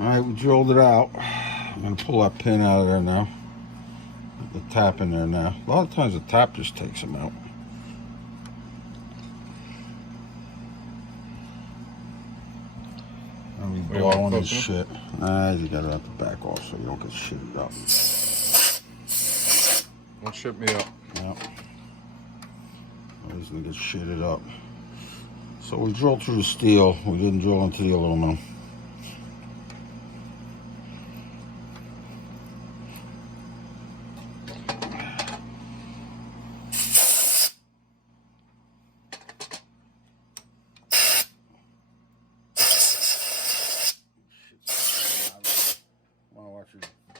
Alright, we drilled it out. I'm going to pull that pin out of there now. Put the tap in there now. A lot of times the tap just takes them out. And we blowing this shit. You got to have to back off so you don't get shitted up. Don't shit me up. Yep. Always gonna get shitted up. So we drilled through the steel. We didn't drill into the aluminum.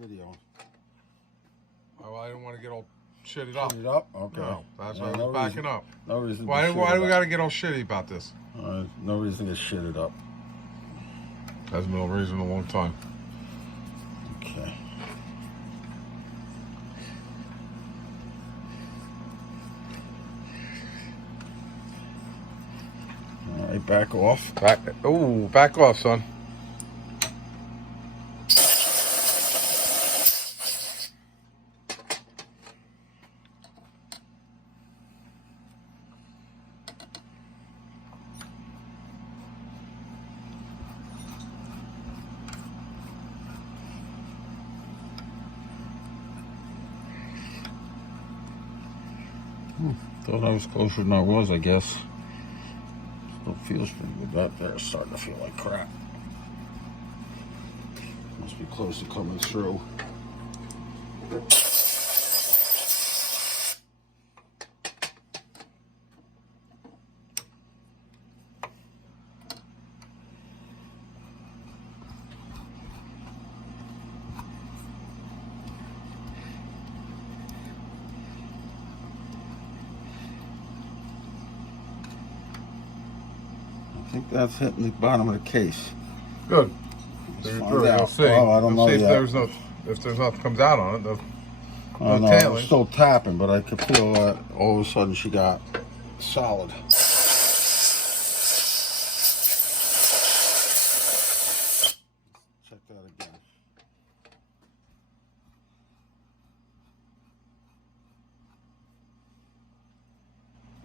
Video. Oh, I didn't want to get all shitted up. Shitted up? Okay. No, that's why I was backing up. No reason. Why do we got to get all shitty about this? No reason to get shitted up. Hasn't been a reason in a long time. Okay. All right, back off. Back off, son. Thought I was closer than I was, I guess. Still feels pretty good. That there's starting to feel like crap. Must be close to coming through. I think that's hitting the bottom of the case. Good. Let's find We'll out. see. Oh, I don't know see yet. if there's nothing comes out on it. Oh, no, I was still tapping, but I could feel that all of a sudden she got solid. Check that again.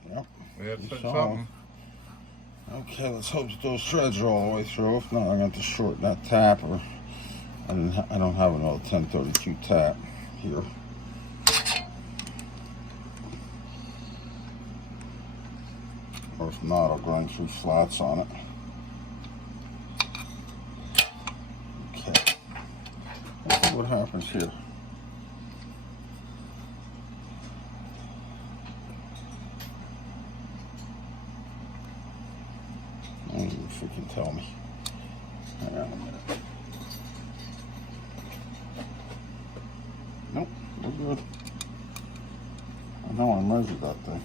Yep. Yeah, it's something. Okay, let's hope that those threads are all the way through. If not, I'm going to have to shorten that tap, or I don't have another 1032 tap here. Or if not, I'll grind 3 slots on it. Okay. Let's see what happens here. I don't even freaking tell me. Hang on a minute. Nope, we're good. I know I measured that thing.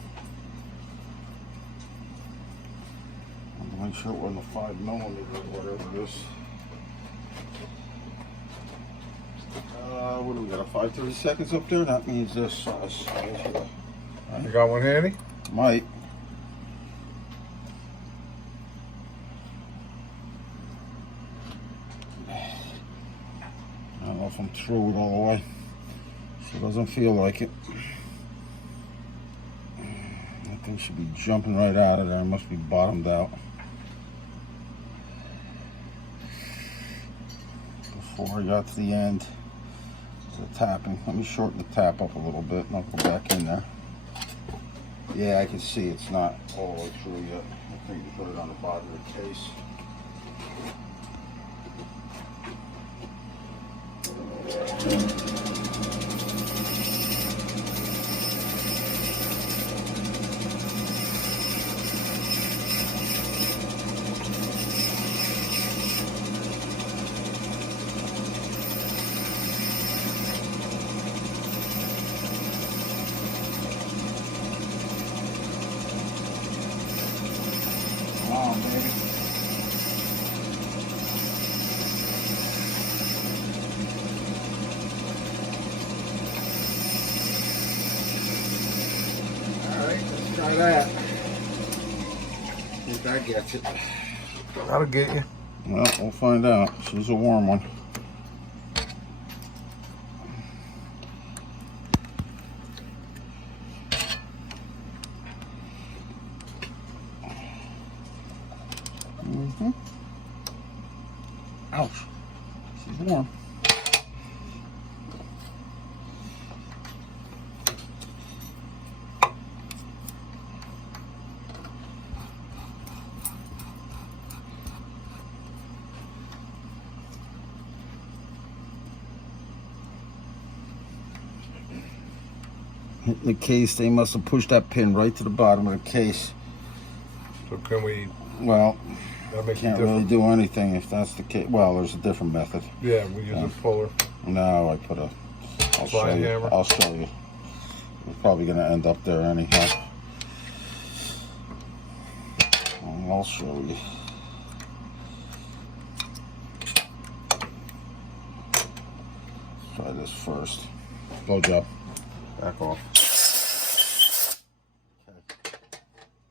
I want to make sure it wasn't a 5mm or whatever it is. What do we got? A 5/32 up there? That means this size. You got one handy? Might. I don't know if I'm through it all the way. So it doesn't feel like it. That thing should be jumping right out of there. It must be bottomed out. Before I got to the end of the tapping. Let me shorten the tap up a little bit and I'll go back in there. Yeah, I can see it's not all the way through yet. I think you put it on the bottom of the case. Come on, baby. Try that. I think that gets it. That'll get you. Well, we'll find out. She's a warm one. Ouch. She's warm. Hitting the case, they must have pushed that pin right to the bottom of the case. So can we? Well, That makes can't it really different. do anything if that's the case. Well, there's a different method. Yeah, we use a puller. No, I put a. I'll show Slide you. hammer. I'll show you. We're probably gonna end up there anyhow. I'll show you. Let's try this first. Blow job. Back off. Okay.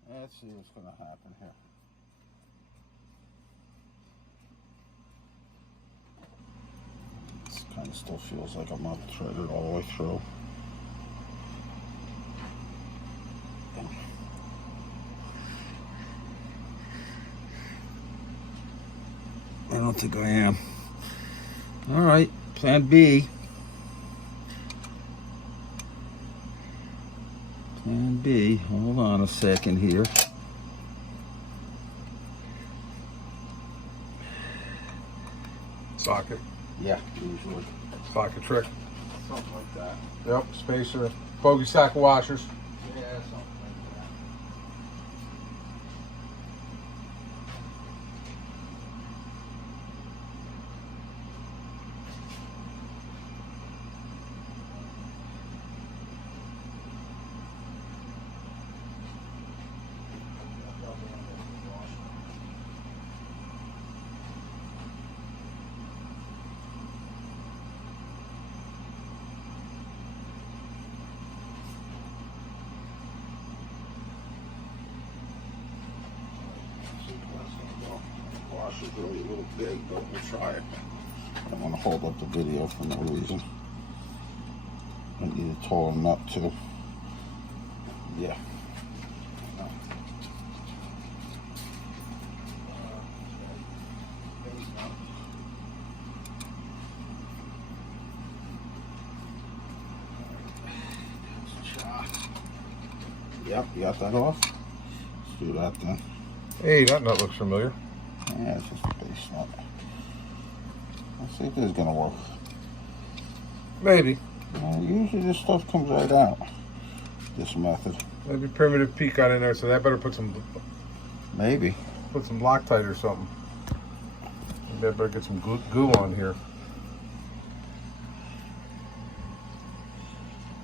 Let's see what's gonna happen here. This kind of still feels like I'm not threaded all the way through. I don't think I am. All right, plan B. Plan B. Hold on a second here. Socket. Yeah, usually. Socket trick. Something like that. Yep. Spacer. Bogey stack of washers. Yeah, something like that. Wash is really a little big, but we'll try it. I don't want to hold up the video for no reason. I need a taller nut too. Yeah. Yep, you got that off? Let's do that then. Hey, that nut looks familiar. Yeah, it's just a base nut. Let's see if this is gonna work. Maybe. Usually this stuff comes right out. This method. Maybe primitive Pete got in there, so that better put some Maybe. Loctite or something. Maybe I better get some goo on here.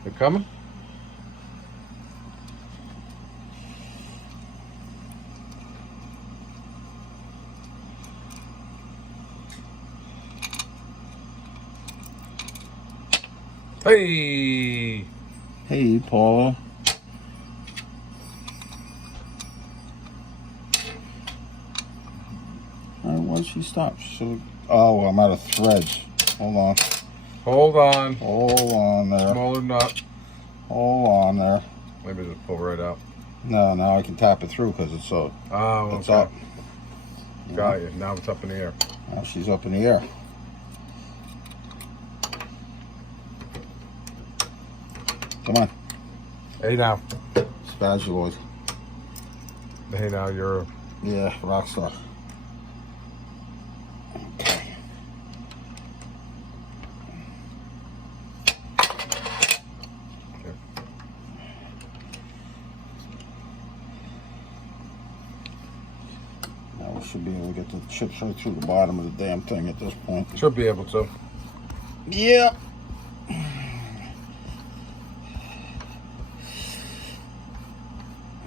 They coming? Hey! Hey, Paula. Why'd she stop? Oh, I'm out of threads. Hold on. Hold on. Hold on there. Smaller nut. Hold on there. Maybe just pull right out. No, now I can tap it through because it's so. Oh, It's okay. up. Got you. Now it's up in the air. Now she's up in the air. Come on. Hey now. Spaduloid. Hey now, you're. Yeah, rock star. Okay. Now we should be able to get the chips right through the bottom of the damn thing at this point. Should be able to. Yeah.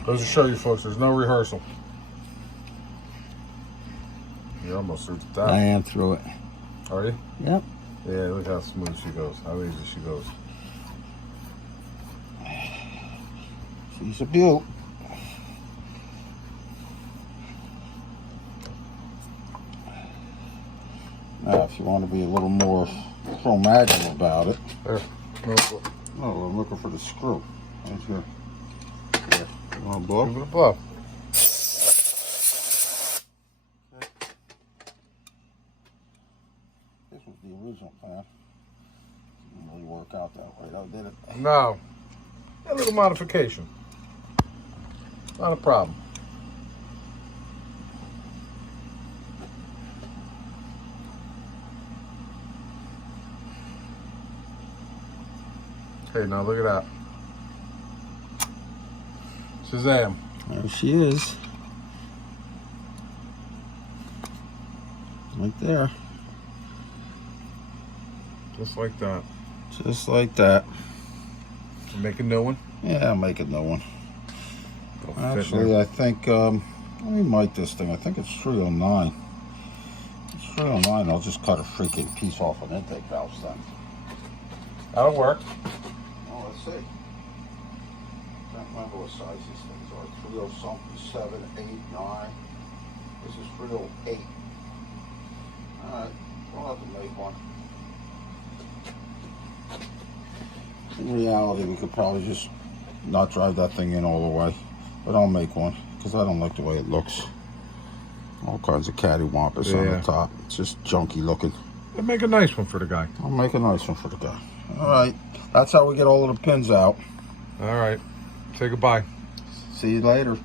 Goes to show you folks, there's no rehearsal. You're almost through the top. I am through it. Are you? Yep. Yeah, look how smooth she goes. How easy she goes. She's a beaut. Now, if you want to be a little more Cro-Magnon about it. There. Oh, I'm looking for the screw. Right here. There. You want to blow? Give it a blow. This was the original plan. Didn't really work out that way, though, did it? No. A little modification. Not a problem. Hey, now look at that. Shazam. There she is. Right there. Just like that. Just like that. Make a new one. Yeah, I'll make a new one. Don't fit Actually, there. I think, let me mic this thing. I think it's 309. It's 309. I'll just cut a freaking piece off an intake valve stem. That'll work. Oh, let's see. Can't remember what size these things are. 30 something, 7, 8, 9. This is 308. Alright, we'll have to make one. In reality, we could probably just not drive that thing in all the way. But I'll make one, because I don't like the way it looks. All kinds of cattywampus on the top. It's just junky looking. And make a nice one for the guy. I'll make a nice one for the guy. Alright, that's how we get all of the pins out. All right. Say goodbye. See you later.